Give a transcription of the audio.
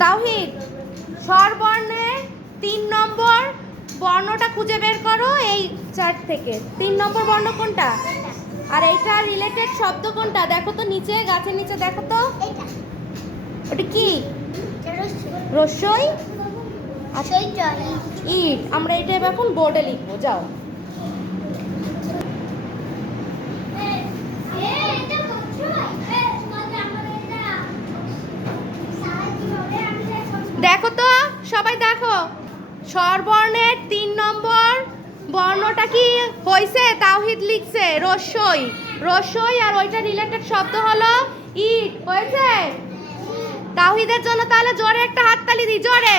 তাওহীদ, স্বরবর্ণে 3 নম্বর বর্ণটা খুঁজে বের করো এই চার্ট থেকে। 3 নম্বর বর্ণ কোনটা? আর এইটা রিলেটেড শব্দ কোনটা? দেখো তো নিচে, গাছের নিচে দেখো তো। ওটা কি? রস্যই। ইট। আমরা এটা এখন বোর্ডে লিখবো। যাও। দেখো তো সবাই, দেখো স্বরবর্ণের 3 নম্বর বর্ণটা কি হয়েছে? তাওহীদ লিখছে রস্যই। রস্যই আর ওইটা রিলেটেড শব্দ হলো ইট। হয়েছে? তাওহীদের জন্য তাহলে জোরে একটা হাততালি দিই, জোরে।